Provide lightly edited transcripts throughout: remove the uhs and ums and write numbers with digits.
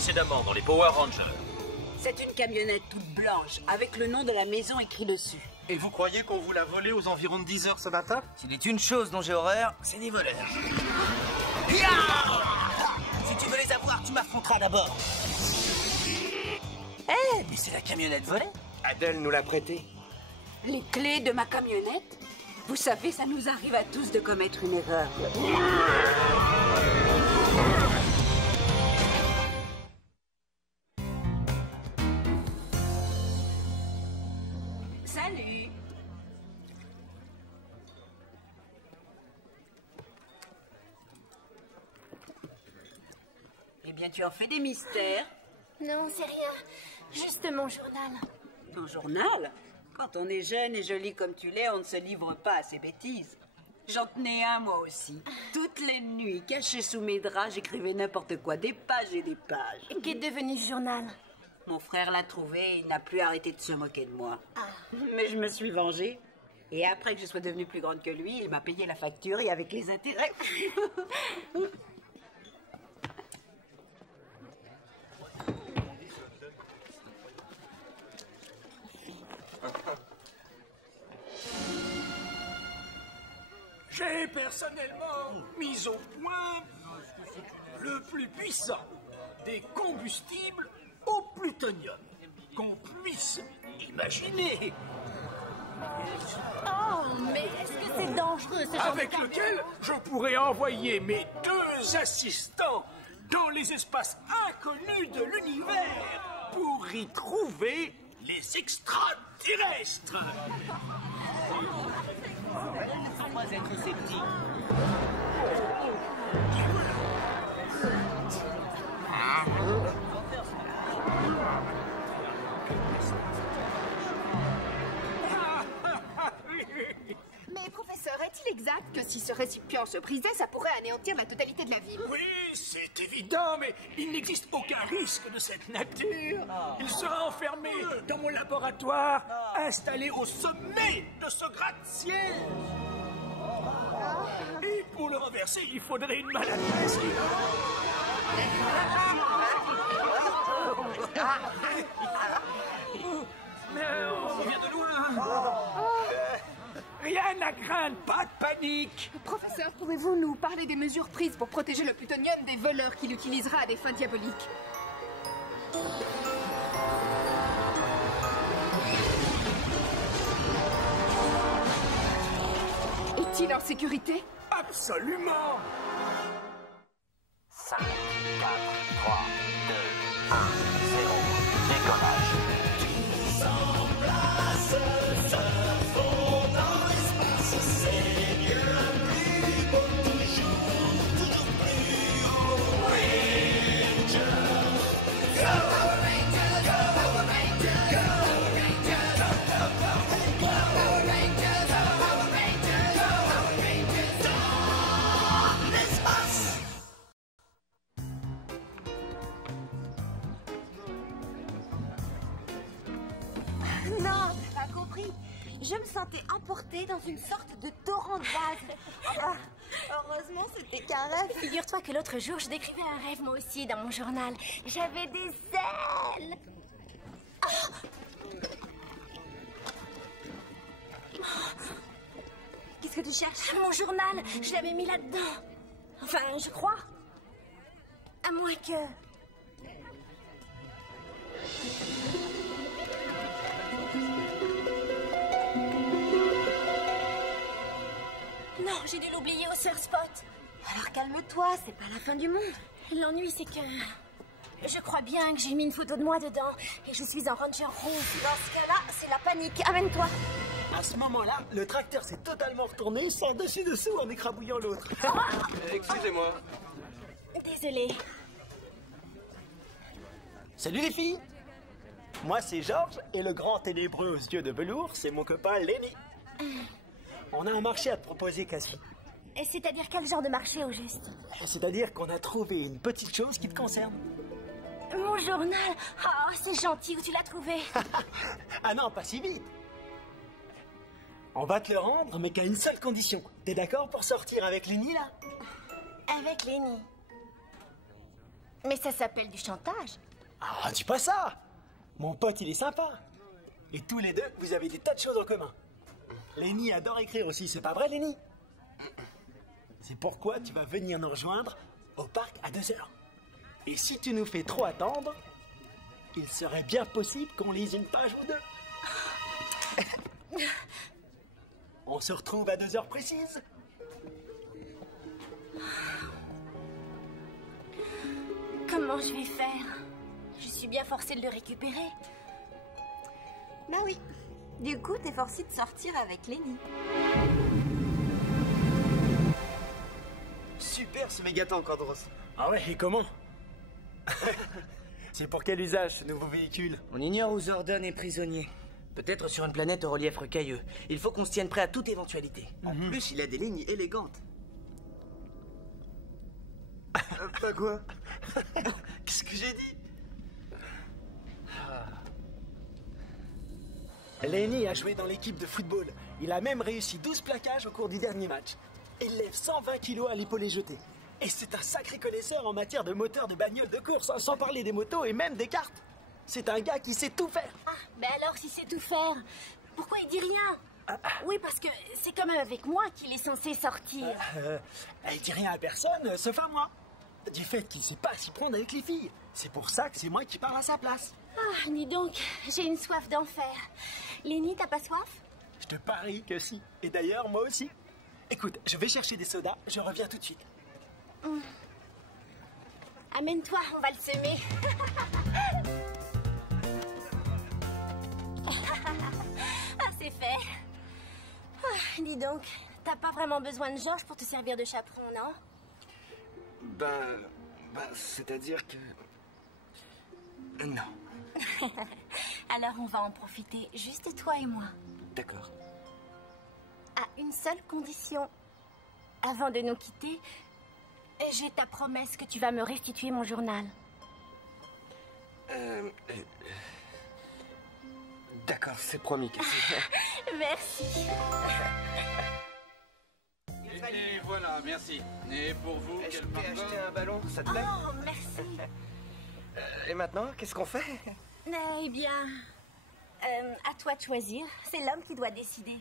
Précédemment dans les Power Rangers. C'est une camionnette toute blanche, avec le nom de la maison écrit dessus. Et vous croyez qu'on vous l'a volée aux environs de 10 heures ce matin? S'il est une chose dont j'ai horreur, c'est des voleurs. Si tu veux les avoir, tu m'affronteras d'abord. Eh, mais c'est la camionnette volée. Adèle nous l'a prêtée. Les clés de ma camionnette? Vous savez, ça nous arrive à tous de commettre une erreur. Salut. Eh bien, tu en fais des mystères. Non, c'est rien. Juste mon journal. Ton journal? Quand on est jeune et joli comme tu l'es, on ne se livre pas à ces bêtises. J'en tenais un, moi aussi. Toutes les nuits, cachée sous mes draps, j'écrivais n'importe quoi, des pages et des pages. Et qu'est devenu ce journal? Mon frère l'a trouvé et il n'a plus arrêté de se moquer de moi. Mais je me suis vengée. Et après que je sois devenue plus grande que lui, il m'a payé la facture et avec les intérêts. J'ai personnellement mis au point le plus puissant des combustibles au plutonium qu'on puisse imaginer. Oh, mais est-ce que c'est dangereux, ce genre Avec lequel je pourrais envoyer mes 2 assistants dans les espaces inconnus de l'univers pour y trouver les extraterrestres. Sans pas être sceptique. Mais professeur, est-il exact que si ce récipient se brisait, ça pourrait anéantir la totalité de la ville? Oui, c'est évident, mais il n'existe aucun risque de cette nature. Il sera enfermé dans mon laboratoire, installé au sommet de ce gratte-ciel. Et pour le renverser, il faudrait une maladresse. Mais on vient de loin. Rien à craindre, pas de panique. Professeur, pouvez-vous nous parler des mesures prises pour protéger le plutonium des voleurs qu'il utilisera à des fins diaboliques? Est-il en sécurité? Absolument. 5, 4, 3, 2, 1, 0, décollage. Non, t'as pas compris. Je me sentais emportée dans une sorte de torrent de vase. Ah, heureusement, c'était qu'un rêve. Figure-toi que l'autre jour, je décrivais un rêve moi aussi dans mon journal. J'avais des ailes. Qu'est-ce que tu cherches? Mon journal, je l'avais mis là-dedans. Enfin, je crois. À moins que... Non, j'ai dû l'oublier au Sir Spot. Alors calme-toi, c'est pas la fin du monde. L'ennui, c'est que... Je crois bien que j'ai mis une photo de moi dedans. Et je suis en Ranger rouge. Dans ce cas-là, c'est la panique. Amène-toi. À ce moment-là, le tracteur s'est totalement retourné, sans dessus-dessous, en écrabouillant l'autre. Excusez-moi. Désolée. Salut les filles. Moi, c'est Georges, et le grand ténébreux aux yeux de velours, c'est mon copain Lenny. On a un marché à te proposer, Cassie. Et c'est-à-dire quel genre de marché au juste? C'est-à-dire qu'on a trouvé une petite chose qui te concerne. Mon journal. Oh, c'est gentil, où tu l'as trouvé? Ah non, pas si vite. On va te le rendre, mais qu'à une seule condition. T'es d'accord pour sortir avec Lenny, là? Avec Lenny. Mais ça s'appelle du chantage. Ah, dis pas ça! Mon pote, il est sympa. Et tous les deux, vous avez des tas de choses en commun. Lenny adore écrire aussi, c'est pas vrai, Lenny? C'est pourquoi tu vas venir nous rejoindre au parc à 2h. Et si tu nous fais trop attendre, il serait bien possible qu'on lise une page ou deux. On se retrouve à 2h précises. Comment je vais faire? Je suis bien forcée de le récupérer. Bah oui. Du coup, t'es forcé de sortir avec Lenny. Super ce méga tank, Andros. Ah ouais, et comment? C'est pour quel usage ce nouveau véhicule? On ignore où Zordon est prisonnier. Peut-être sur une planète au relief rocailleux. Il faut qu'on se tienne prêt à toute éventualité. En plus, il a des lignes élégantes. Pas quoi? Qu'est-ce que j'ai dit? Lenny a joué dans l'équipe de football. Il a même réussi 12 plaquages au cours du dernier match. Il lève 120 kilos à l'épaule jetée. Et c'est un sacré connaisseur en matière de moteurs de bagnoles de course, sans parler des motos et même des cartes. C'est un gars qui sait tout faire. Ah, mais alors si c'est tout faire, pourquoi il dit rien? Oui, parce que c'est quand même avec moi qu'il est censé sortir. Il dit rien à personne, sauf à moi. Du fait qu'il sait pas s'y prendre avec les filles. C'est pour ça que c'est moi qui parle à sa place. Ah, dis donc, j'ai une soif d'enfer. Lenny, t'as pas soif? Je te parie que si. Et d'ailleurs, moi aussi. Écoute, je vais chercher des sodas, je reviens tout de suite. Amène-toi, on va le semer. Ah, c'est fait. Ah, dis donc, t'as pas vraiment besoin de Georges pour te servir de chaperon, non? Ben, c'est-à-dire que... Non. Alors on va en profiter, juste toi et moi. D'accord. À une seule condition. Avant de nous quitter, j'ai ta promesse que tu vas me restituer mon journal. D'accord, c'est promis, Cassie. Merci. Et voilà, merci. Et pour vous, Je quel t'ai parfum? acheté un ballon, ça te plaît? Oh, merci. Et maintenant, qu'est-ce qu'on fait? Eh bien, à toi de choisir. C'est l'homme qui doit décider.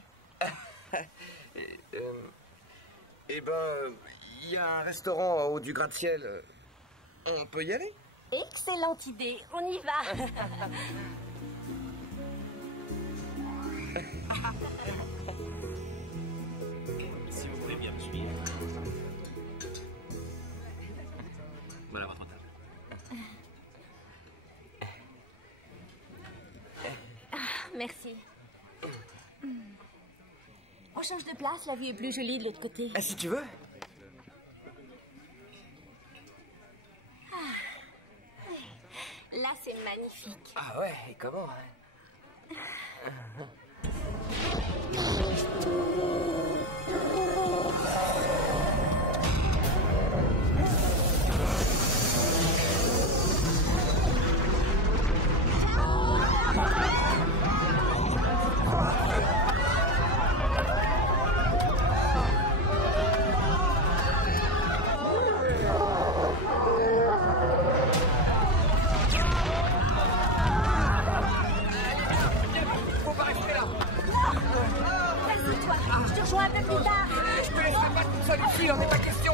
Eh ben, il y a un restaurant en haut du gratte-ciel. On peut y aller? Excellente idée, on y va. Si vous voulez bien me suivre. Voilà votre table. Merci. On change de place, la vue est plus jolie de l'autre côté. Ah, si tu veux. Là, c'est magnifique. Ah ouais, et comment? Faut pas rester là. Calme-toi, je te rejoins un peu plus tard. Je te laisserai pas toute seule ici, on est pas question.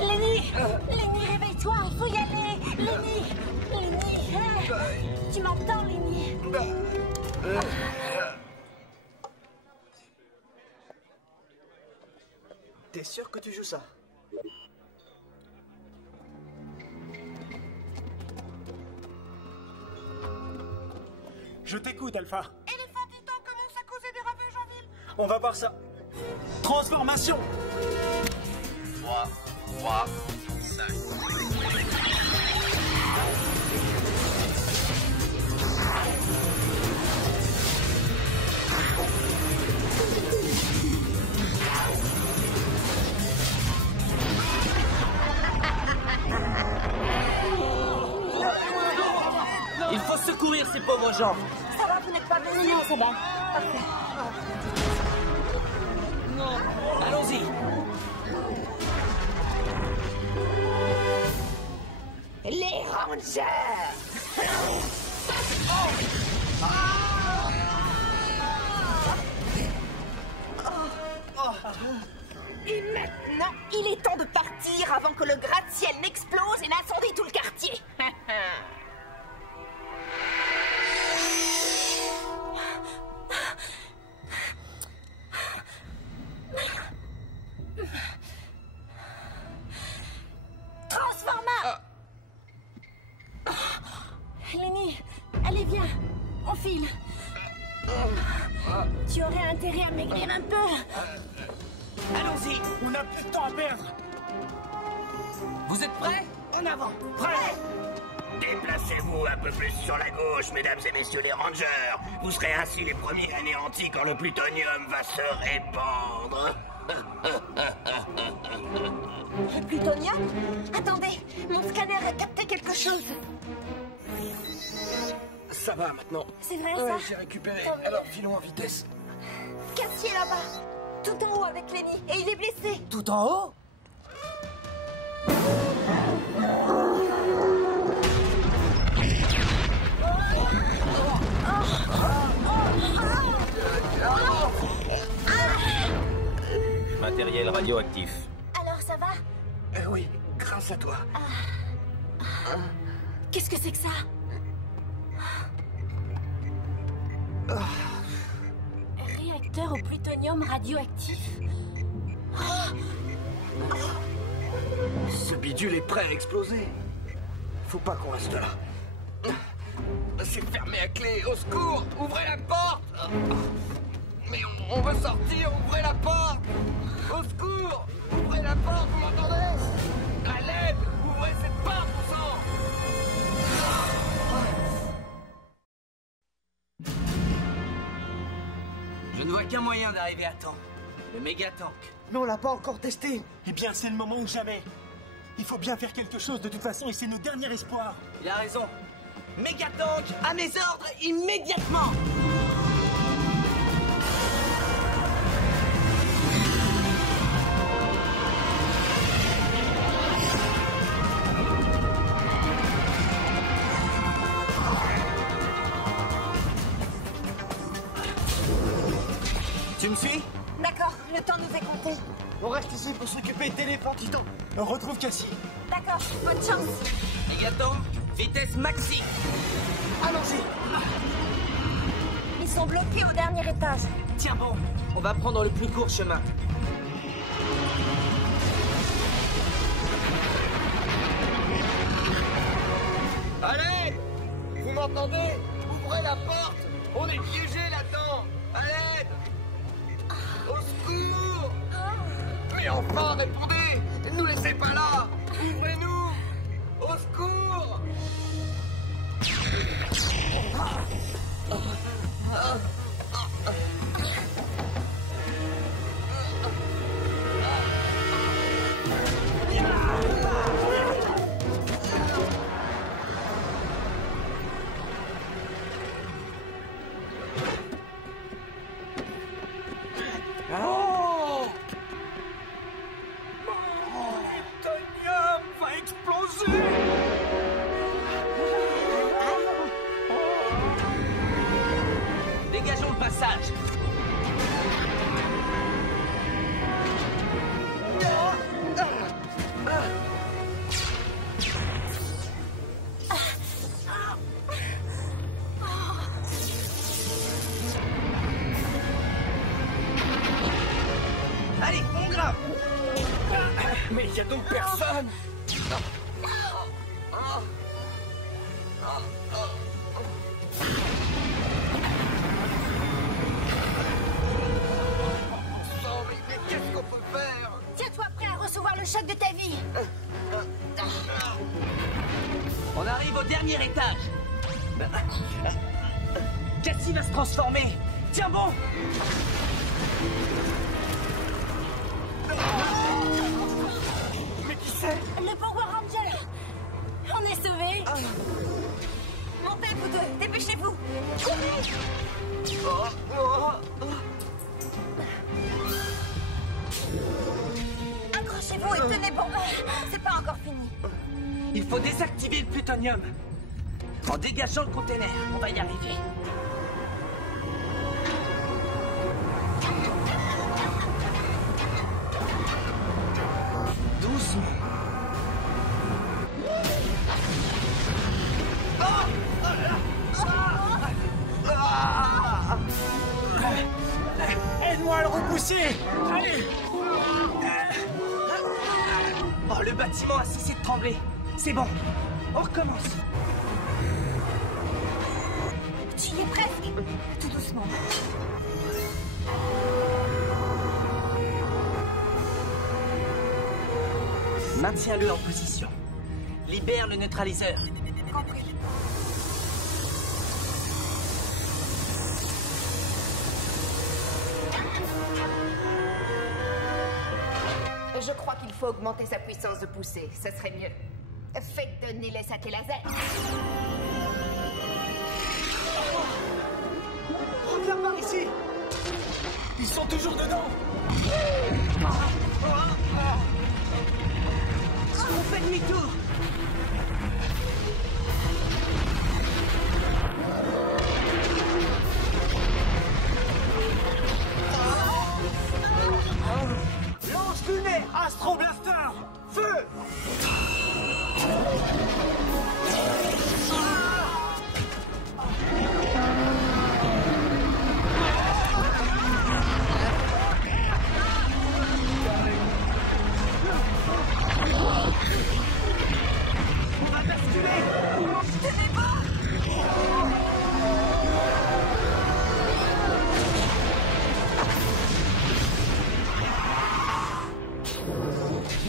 Lenny, Lenny, réveille-toi, il faut y aller. Lenny, Lenny, tu m'entends, Lenny? T'es sûr que tu joues ça? Je t'écoute, Alpha. Éléphant Titan commence à causer des ravages en ville. On va voir ça. Transformation. 3, 5. Il faut secourir ces pauvres gens. Ça va, vous n'êtes pas blessé? Non, ça va. Parfait. Allons-y. Ranger. Et maintenant, il est temps de partir avant que le gratte-ciel n'explose et n'incendie tout le quartier. Transforma. Lenny, allez viens, on file. Tu aurais intérêt à maigrir un peu. Allons-y, On n'a plus de temps à perdre. vous êtes prêts? En avant. Prêt. Déplacez-vous un peu plus sur la gauche, mesdames et messieurs les rangers. Vous serez ainsi les premiers anéantis quand le plutonium va se répandre. Le plutonium? Attendez, mon scanner a capté quelque chose. Ça va maintenant. C'est vrai, Ouais, ça? j'ai récupéré. Tant mieux. Alors filons en vitesse. Cassie est là-bas, tout en haut avec Lenny, et il est blessé. Tout en haut? Matériel radioactif. Alors ça va? Oui, grâce à toi. Qu'est-ce que c'est que ça? Réacteur au plutonium radioactif. Ce bidule est prêt à exploser. Faut pas qu'on reste là. C'est fermé à clé. Au secours, ouvrez la porte. Mais on veut sortir, ouvrez la porte. Au secours, ouvrez la porte, vous m'entendez? À l'aide, ouvrez cette porte, bon sang. Je ne vois qu'un moyen d'arriver à temps. Le méga-tank. Mais on l'a pas encore testé. Eh bien, c'est le moment ou jamais. Il faut bien faire quelque chose de toute façon et c'est notre dernier espoir. Il a raison. Méga-tank, à mes ordres, immédiatement! Tu me suis? D'accord, le temps nous est compté. On reste ici pour s'occuper d'éléphants titans. On retrouve Cassie. D'accord, bonne chance. Méga-tank, vitesse maxi! Allons-y. Ils sont bloqués au dernier étage. Tiens bon, on va prendre le plus court chemin. Allez, vous m'entendez? Ouvrez la porte. On est piégés là-dedans. À l'aide. Au secours. Mais enfin, répondez. Ne nous laissez pas là. Ouvrez-nous. Au secours. Plutonium va exploser. Dégageons le passage. Allez, on grimpe. Mais il y a donc personne. Oh, mais qu'est-ce qu'on peut faire? Tiens-toi prêt à recevoir le choc de ta vie. On arrive au dernier étage. Cassie va se transformer. Tiens bon. Mais qui c'est? Le Power Ranger. On est sauvés. Montez, vous deux, dépêchez-vous. Accrochez-vous et tenez bon. C'est pas encore fini. Il faut désactiver le plutonium. En dégageant le container, on va y arriver. Doucement. Aide-moi à le repousser. Allez. Oh, le bâtiment a cessé de trembler. C'est bon. On recommence. Tu y es presque. Tout doucement. Maintiens-le en position. Libère le neutraliseur. Compris. Je crois qu'il faut augmenter sa puissance de poussée. Ce serait mieux. Faites donner les sacs et laser. Reviens par ici. Ils sont toujours dedans. On fait demi-tour. Lance lunet, Astro Blaster. Feu. On va basculer.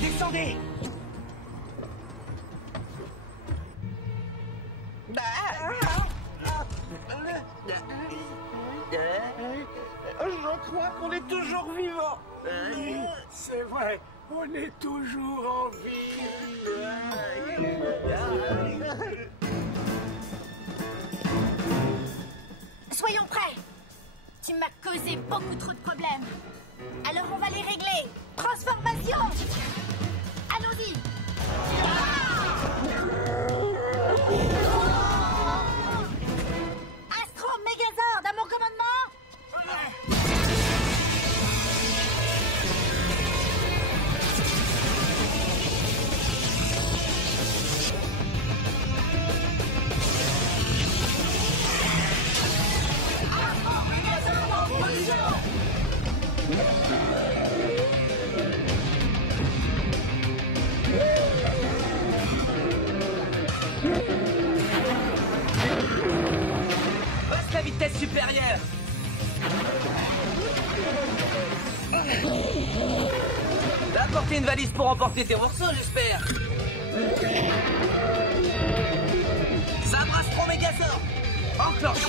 Descendez. Je crois qu'on est toujours vivant. C'est vrai, on est toujours en vie. Soyons prêts. Tu m'as causé beaucoup trop de problèmes. Alors on va les régler. Transformation. Allons-y. Astro Megazord à mon commandement. Passe la vitesse supérieure. T'as apporté une valise pour emporter tes morceaux, j'espère. Ça brasse trop Megazord. Enclenche.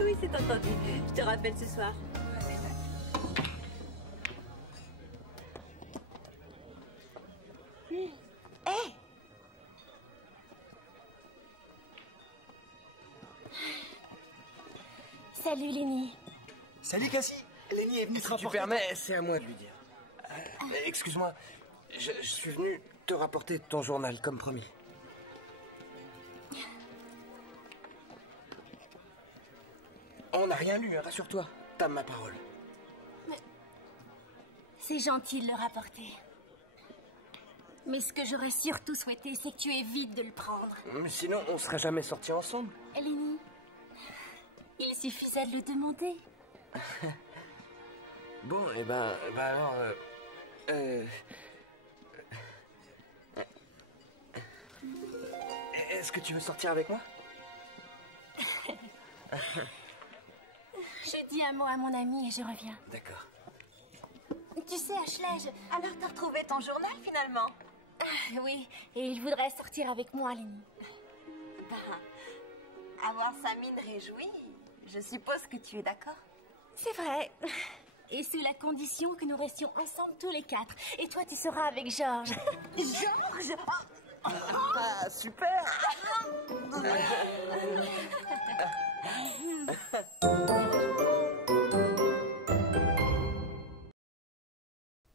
Oui, c'est entendu. Je te rappelle ce soir. Hé. Salut Lenny. Salut Cassie. Lenny est venue te Si tu rapporter. permets, c'est à moi de lui dire. Excuse-moi, je suis venu te rapporter ton journal, comme promis. On n'a rien lu, hein, rassure-toi. T'as ma parole. C'est gentil de le rapporter. Mais ce que j'aurais surtout souhaité, c'est que tu évites de le prendre. Mais sinon, on serait jamais sortis ensemble. Lenny, il suffisait de le demander. Bon, et alors... Est-ce que tu veux sortir avec moi? Je dis un mot à mon ami et je reviens. D'accord. Tu sais, Ashley, Alors t'as retrouvé ton journal finalement? oui, et il voudrait sortir avec moi, Lenny. Avoir sa mine réjouie, je suppose que tu es d'accord. C'est vrai. et c'est la condition que nous restions ensemble tous les 4. Et toi, tu seras avec Georges. Georges? Ah, super!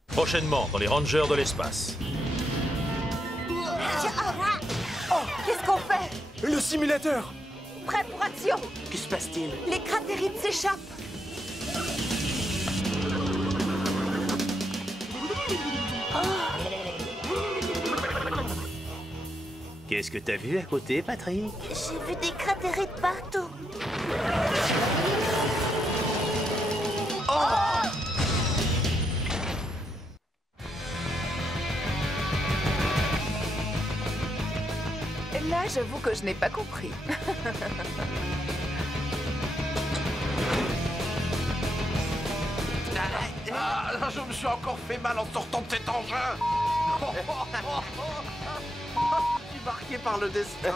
Prochainement dans les Rangers de l'espace. Qu'est-ce qu'on fait? Le simulateur! Prêt pour action? Que se passe-t-il? Les cratérites s'échappent. Qu'est-ce que t'as vu à côté, Patrick? J'ai vu des cratérites partout. Là, j'avoue que je n'ai pas compris. Ah, je me suis encore fait mal en sortant de cet engin. Je suis marqué par le destin.